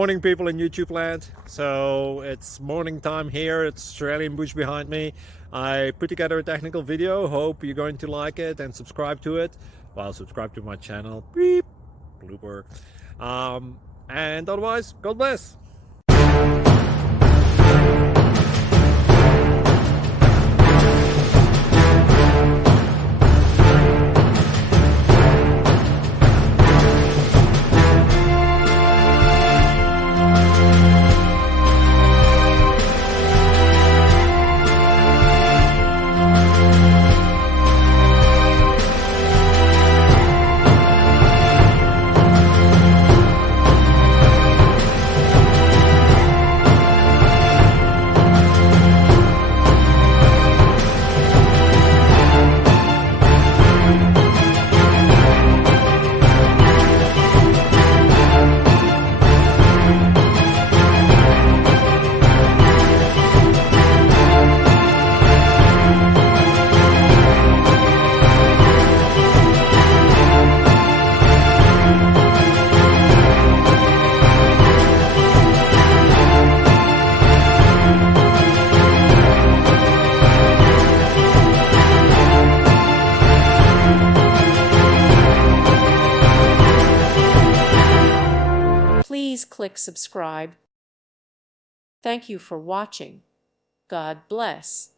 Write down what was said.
Morning people in YouTube land. So it's morning time here. It's Australian bush behind me. I put together a technical video. Hope you're going to like it and subscribe to it. Well, subscribe to my channel. Beep. Blooper. And otherwise, God bless. Please click subscribe. Thank you for watching. God bless.